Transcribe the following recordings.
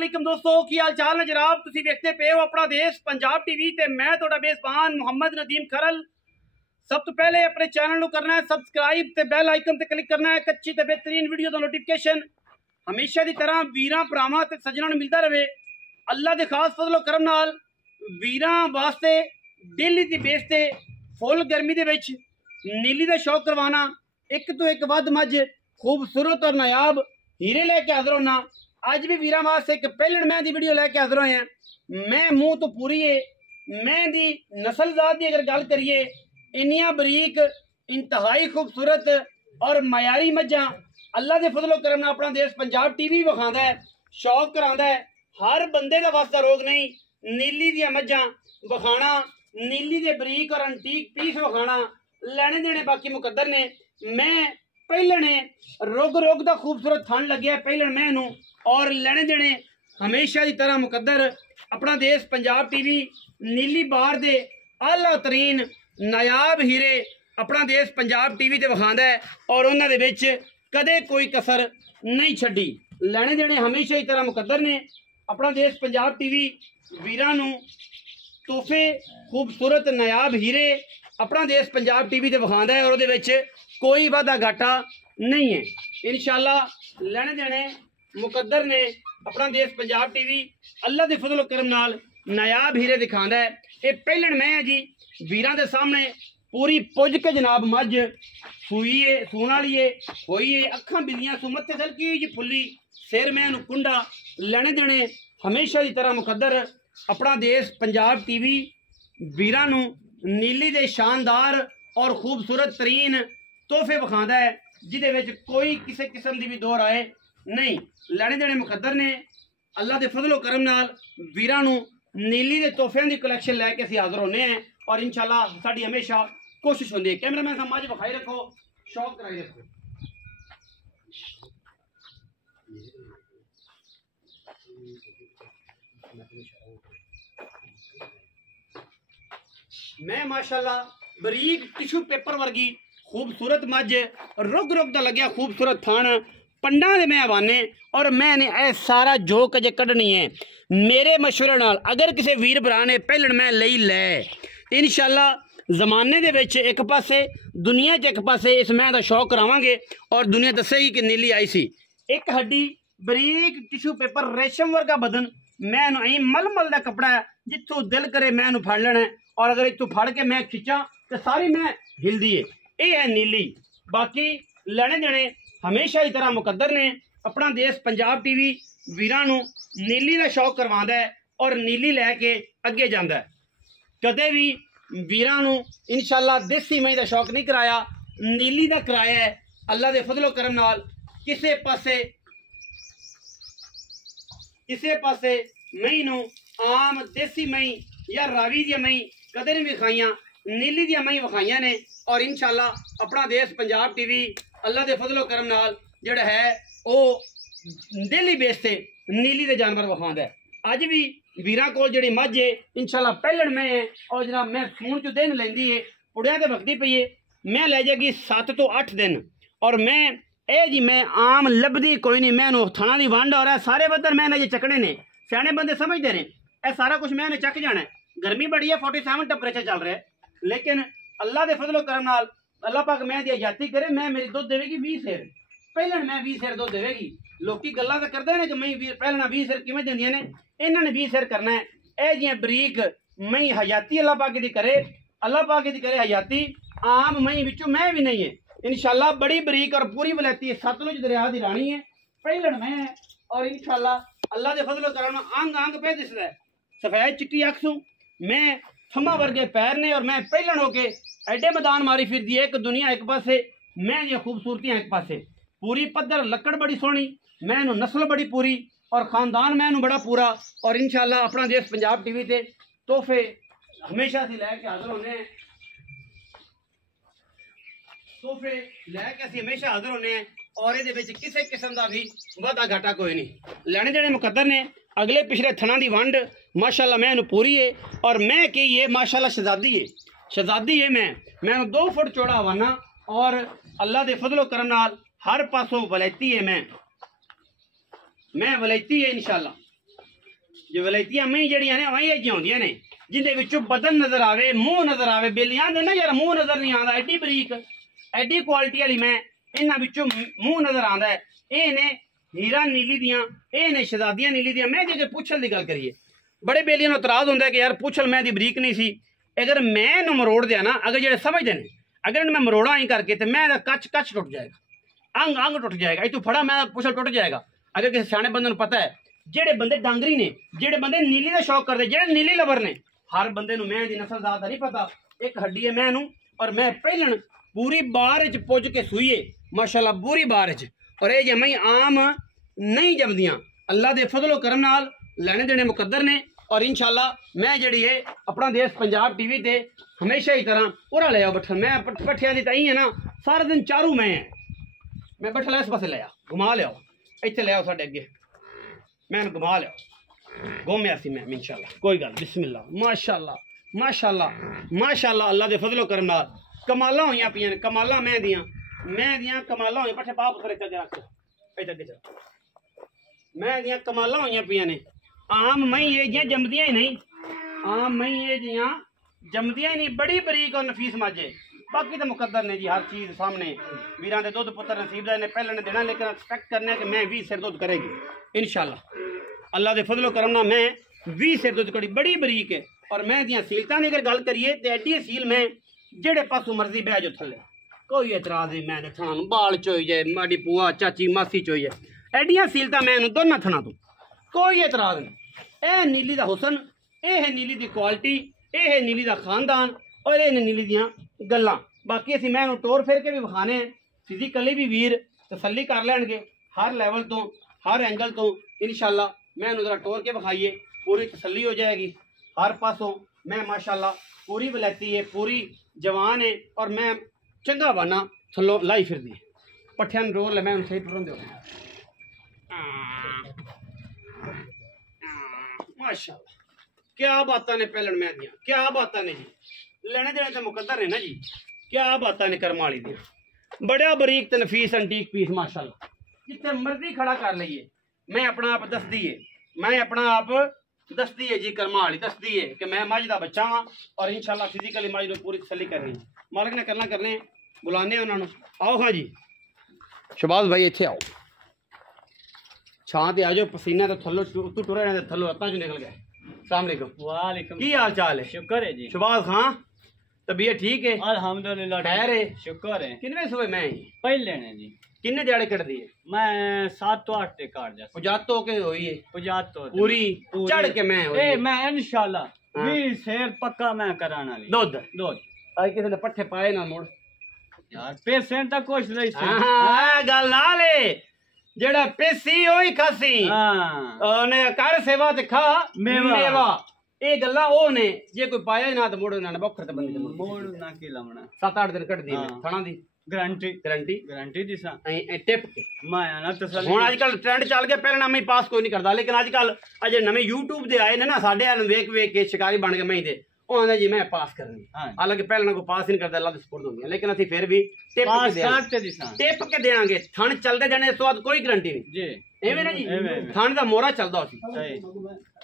वालेकुम दोस्तों की हाल चाल ने जनाब तुसी देखते पे हो अपना देश पंजाब टीवी ते मैं तुहाडा मेजबान मुहम्मद नदीम खरल। सब तो पहले अपने चैनल को करना है सबसक्राइब ते बेल आइकन ते क्लिक करना है कच्ची ते बेहतरीन वीडियो का नोटिफिकेशन हमेशा की तरह वीरां भरावां ते सज्जनां नूं मिलता रहे। अल्लाह दे खास फजलो करम नाल वीरां वास्ते डेली दी बेस ते फुल गर्मी दे विच नीली दा शौक करवाना एक तो एक वध मज खूबसूरत और नायाब हीरे लेके हाजिर होना। अज भी वीरां वास्ते एक पहलण मैं दी वीडियो लेके हाजिर होए हैं। मैं मुंह तो पूरी है मैं दी नस्ल जात की अगर गल करिए इन्नियां बरीक इंतहाई खूबसूरत और मयारी मज्जां अल्लाह के फजलो करम नाल अपना देश पंजाब टीवी विखांदा है शौक करांदा है। हर बंदे का वास्ता रोग नहीं नीली दियां मज्जां विखाना नीली दे बरीक और अंटीक पीस विखाना लैने देने बाकी मुकद्दर ने। मैं पहलने रोग रोग का खूबसूरत थन लगे पहलण मैं नूं और लैने देने हमेशा की तरह मुकद्दर अपना देश पंजाब टीवी नीली बार दे आला तरीन नायाब हीरे अपना देश पंजाब टीवी ते विखांदा है और उन्हां दे विच कदे कोई कसर नहीं छड्डी। लैने देने हमेशा की तरह मुकद्दर ने अपना देश पंजाब टीवी वीरां नूं तोहफे खूबसूरत नायाब हीरे अपना देश पंजाब टीवी ते विखांदा है और उहदे विच कोई वादा घाटा नहीं है। इंशाअल्लाह लैने देने मुकद्दर ने अपना देश पंजाब टीवी अल्लाह के फजलो करम नाल नायाब हीरे दिखांदा है। ये पहलण मैं है जी वीरां दे सामने पूरी पुज के जनाब मज सूई है सून वाली है होई है अखां बिलियां सू मत्थे हल्की जी फुल्ली सिर मैं कुंडा लैने देने हमेशा की तरह मुकद्दर अपना देश पंजाब टीवी वीरां नूं नीली दे शानदार और खूबसूरत तरीन तोहफे विखांदा है जिहदे विच कोई किसी किस्म की भी दो राय नहीं। लैने देने मुकद्दर ने अल्लाह के फजलो करम नाल वीरां नूं नीली दे तोहफियां की कलैक्शन लैके असीं हाज़र होने हैं और इंशाअल्लाह साडी हमेशा कोशिश होंदी है। कैमरामैन साहब मज विखाई रखो शौक कराई रखो। मैं माशाअल्लाह बरीक टिशू पेपर वर्गी खूबसूरत मज रुग रुग दा लग्या खूबसूरत थान पंडा दे मैं हवाने और मैंने ए सारा जोक अजे कढ़नी है मेरे मशवरे नाल। अगर किसी वीर भरा ने पहलण मैं लई लै इंशाअल्लाह जमाने दे विच एक पासे दुनिया च एक पासे इस मैं दा शौक करावांगे और दुनिया दसेगी कि नीली आई सी। एक हड्डी बरीक टिशू पेपर रेशम वर्गा बदन मैं मलमल दा कपड़ा है जिथों दिल करे मैं फड़ लेना है और अगर इतों फड़ के मैं खिंचा तो सारी मैं हिलदी है। ये है नीली। बाकी लैने देने हमेशा की तरह मुकद्दर ने अपना देश पंजाब टीवी वीरां नूं नीली का शौक करवांदा है और नीली लैके अगे जांदा है। कदे भी वीरां नूं इंशाअल्लाह देसी मई का शौक नहीं कराया नीली का कराया है अल्लाह के फजलो करम नाल। किसे पासे मई नूं आम देसी मई या रावी दी मई कदे नहीं विखाइयां नीली दी मई विखाइयां ने और इंशाअल्लाह अपना देश पंजाब टीवी अल्लाह के फजलो करम नाल जिहड़ा है वो डेली बेस से नीली के जानवर विखांदा है। अज भी वीरां कोल जिहड़ी मझ है इंशाअल्लाह पहलण में है और जनाब मैं सून चो दिन लैंदी है पुड़िया तो वक्ती पई है मैं लै जाएगी 7 तो 8 दिन और मैं ए जी मैं आम लभदी कोई नहीं मैं थाना की वंड और सारे बदर मैं जे चकने ने सियाने बंदे समझते हैं यह सारा कुछ मैं चक जाना है। गर्मी बड़ी है 47 टेंपरेचर चल रहा है लेकिन अल्लाह के फजलो करम नाल अल्लाह पाक मैं दी आजादी करे मैं मेरी दुध देगी 20 सेर पहलण मैं 20 सेर दुध देगी। लोग गल्लां तो करते हैं कि मई पहलना 20 सेर किवें दिंदियां ने इन्होंने 20 सेर करना है। यह जियां बरीक मई हयाती अल्लाह पाक दी करे अल्लाह पाक दी करे हयाती आम मई विचों मैं भी नहीं है इंशाअल्लाह बड़ी बरीक और पूरी वलैती सतलुज दरिया की रानी है पहलण मैं है और इंशाअल्लाह अल्लाह के फजलो करम नाल अंग अंग पे दिसदा है सफेद चिट्टी अख सूं मैं थम्मा वर्गे पैर ने और मैं पहलण होके एडे मैदान मारी फिरदी है एक दुनिया एक पासे मैं ये खूबसूरतियां एक पासे पूरी पद्धर लकड़ बड़ी सोहनी मैं नस्ल बड़ी पूरी और खानदान मैं बड़ा पूरा और इंशाअल्लाह अपना देश पंजाब टीवी ते तोहफे हमेशा से लैके हाजिर होने हैं तोहफे लैके असीं हमेशा हाजिर होने हैं और ये किसी किस्म का भी वादा घाटा कोई नहीं। लैने देने मुकद्दर ने अगले पिछले थना की वंड माशाअल्लाह मैं पूरी है और मैं की है माशाअल्लाह शहजादी है मैं 2 फुट चौड़ा हवाना और अल्लाह के फजलो करम नाल हर पासों वलैती है मैं वलैती है इंशाअल्लाह जो वलैतियां मैं जड़ियां ने वही जिंदियां ने जिंदे विचों बदन नजर आवे मुंह नजर आवे बेलियां दे ना यार मुंह नजर नहीं आंदा एडी बरीक एडी क्वालिटी वाली मैं इन्हां विचों मुंह नजर आंदा है ए ने हीरा नीली दियां ए ने शहजादियां नीली दियां मैं जे पुछल दी गल करिए बड़े बेलियां नूं इतराज हुंदा है कि यार पुछल मैं दी बरीक नहीं सी अगर मैं इन्हूं मरोड़ दिया ना अगर जेड़े समझदे ने अगर इन्हूं मैं मरोड़ा ही करके ते मैं कच कच टुट जाएगा अंग अंग टुट जाएगा इतों फड़ा मैं पुछल टुट जाएगा अगर किसी सियाने बंदे नूं पता है जेड़े बंदे डांगरी ने जेड़े बंदे नीली का शौक करते जेड़े नीली लवर ने हर बंदे नूं मैं दी नस्ल ज़ात दा नहीं पता एक हड्डी है मैं नूं और मैं पहलन पूरी बार च पुज के सूईए माशाल्लाह पूरी बार च और ये जमाई आम नहीं जमदियां अल्लाह दे फजलो करम नाल लेने देने मुकद्दर ने और इंशाल्लाह मैं जड़ी है अपना देश पंजाब टीवी ते हमेशा ही तरह पूरा ले आओ बठल मैं पट्ठियां दी ताई है ना सारा दिन चारू मैं बठल इस पासे ले आ घुमा ले आओ इत्थे ले आओ साडे अगे मैं घुमा ले आओ घूमया सी मैं इंशाल्लाह कोई गल बिस्मिल्लाह माशाल्लाह माशाल्लाह माशाल्लाह अल्लाह दे फजलो करम नाल कमाला होइयां पियां ने कमाला मैं दियां कमाला होई पट्ठे पाप करे चल रख इधर अगे चल मैं दियां कमाला होइयां पियां ने आम मई ये जियां जमदियां ही नहीं आम मई ये जियां जमदियां ही नहीं बड़ी बरीक और नफीस माजे बाकी तो मुकद्दर ने जी हर चीज़ सामने वीरां दे दुध पुत्र नसीब ने पहले ने देना लेकिन एक्सपेक्ट करने कि मैं 20 सिर दुध करेगी इंशाल्लाह अल्लाह दे फजलो करम नाल मैं 20 सिर दुध करी बड़ी बरीक है और मैं दियां सीलतां दी अगर गल करिए तो एडी सील मैं जेड़े पासों मर्जी बह जो थले कोई एतराज नहीं मैं थान बाल चोई जाए माड़ी पुआ चाची मासी चोई जाए एडियां सीलतां मैं दोनों थना तो कोई एतराज नहीं ए नीली दा हुसन ए है नीली दी क्वालिटी ए है नीली दा खानदान और ये नीली दियां गल्लां बाकी असीं मैं टोर फिर के भी विखाने फिजिकली भी वीर तसल्ली कर लैणगे हर लैवल तो हर एंगल तो इंशाल्लाह मैं जरा टोर के विखाइए पूरी तसल्ली हो जाएगी हर पासों मैं माशाल्लाह पूरी वलैती है पूरी जवान है और मैं चंगा बाना थलो लाई फिर दी पट्ठियां रोल ले मैं उन सही टुरन दो माशाल्लाह क्या बातां ने पहलन मैं दियां क्या बातां ने जी लेने देने तो मुकद्दर है ना जी क्या बातां ने करम वाली दियां बड़ा बरीक ते नफीस एंटीक पीस माशाल्लाह जिथे मर्जी खड़ा कर लईए मैं अपना आप दसदी है मैं अपना आप दसदी है जी करम वाली दसदी है कि मैं मझ दा बच्चा हाँ और इंशाल्लाह फिजिकली मझ नूं पूरी तसल्ली करनी मालिक ने करने बुलाने उन्होंने आओ हाँ जी शहबाज भाई इत्थे आओ छां ते आ जाओ पसीना तो थल्लो तू टुरे रहंदे थल्लो लत्तां चों निकल गए अस्सलाम वालेकुम वालेकुम की हाल चाल है शुक्र है जी शहबाज खां तबीयत ठीक है अल्हम्दुलिल्लाह खैर है शुक्र है कितने सुबह मैं पहले ने जी किन्ने दिहाड़े कट दिए मैं 7 तो 8 ते काट जा 75 के हुई है 75 पूरी चढ़ के मैं हुई ए मैं इंशाल्लाह 20 शेर पक्का मैं कराना ली दूध आज किसी ने पट्ठे पाए ना मोड़ यार पेशेंट तक कुछ नहीं सी हां गल ना ले जेड़ा पेसी ओही खासी हां ओने कर सेवा ते खा मेवा ये गल्ला ओ ने जे कोई पाया ना तो मोड़ ना बखर ते बंदी ते मोड़ ना की लमना 7-8 दिन कट दी थणा दी गारंटी दिसा टिप के मैं ना तसल्ली हुण आजकल ट्रेंड चल गया पहले नाम ही पास कोई नहीं करता लेकिन आजकल अजे नवे यूट्यूब दे आए ने ना साडे वाल वेख के शिकारी बन के मैं दे ओ आंदा जी मैं पास करनी हालांकि पहले ना कोई पास ही नहीं करता अल्लाह दे सुपुर्द होंदी लेकिन ਅਸੀਂ फिर भी टिप के देंगे थण चलदे जाने इस बाद कोई गारंटी नहीं जी एवें ना जी थण दा मोरा चलदा सी सही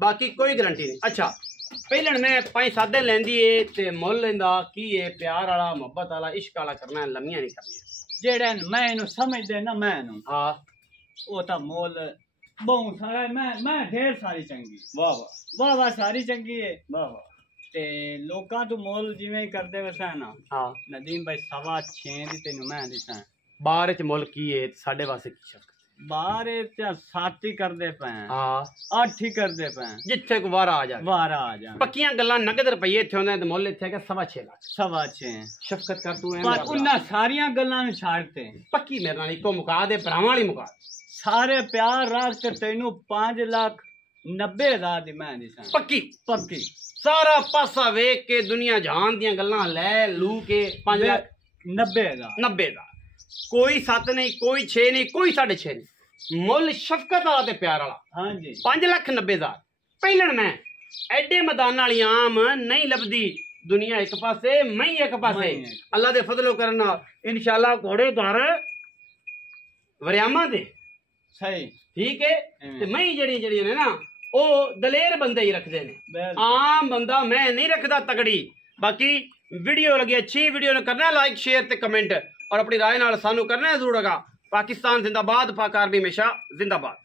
बाकी कोई गारंटी नहीं अच्छा पहले मैं 5-7 दिन लैंदी है ते मुੱਲ लेंदा की है प्यार वाला मोहब्बत वाला इश्क वाला करना लम्मियां नहीं करनी जेड़े मैं इनु समझदे ना मैं नु हां ओ ता मोल बहुत सारा मैं ढेर सारी चंगी वाह वाह सारी चंगी है वाह ते लोकां तो मोल जिवें करदे वैसा ना हां नदीम भाई 6.5 दी तेनु मैं दिसां बाहर च मुੱਲ की है साडे वास्ते की शक बाहर ते 7 ही करदे पे हां 8 ही करदे पे जिथे को वारा आ जा पक्कियां गल्लां नगद रुपये इथे होंदे ते मुੱਲ इथे के 6.5 लाख 6.5 शफकत कर तू पर उन्ना सारियां गल्लां नु छाड़ते पक्की मेरे नाल इको मुका दे भरावां वाली मुका सारे प्यार रख ते तेनु 5,90,000 दी मैं दिसां पक्की सारा पासा वेख के दुनिया जहान दियां गल्लां ले लू के 5,90,000 कोई 7 नहीं कोई 6 नहीं कोई 6.5 नहीं मुੱਲ शफकत वाला ते प्यार वाला हां जी 5,90,000 पहलन मैं एडे मैदान वाली आम नहीं लभदी दुनिया एक पासे मैं एक पासे अल्लाह दे फजलो करना इंशाल्लाह घोड़े घर वरियामा दे सही ठीक है ते मैं जड़ी ने ना ਉਹ ਦਲੇਰ ਬੰਦੇ ਹੀ ਰੱਖਦੇ ਨੇ ਆਮ ਬੰਦਾ ਮੈਂ नहीं रखता तगड़ी बाकी वीडियो लगी अच्छी वीडियो ने करना लाइक शेयर ते कमेंट और अपनी राय नाल सानू करना है जरूर। पाकिस्तान जिंदाबाद पाक आर्मी हमेशा जिंदाबाद।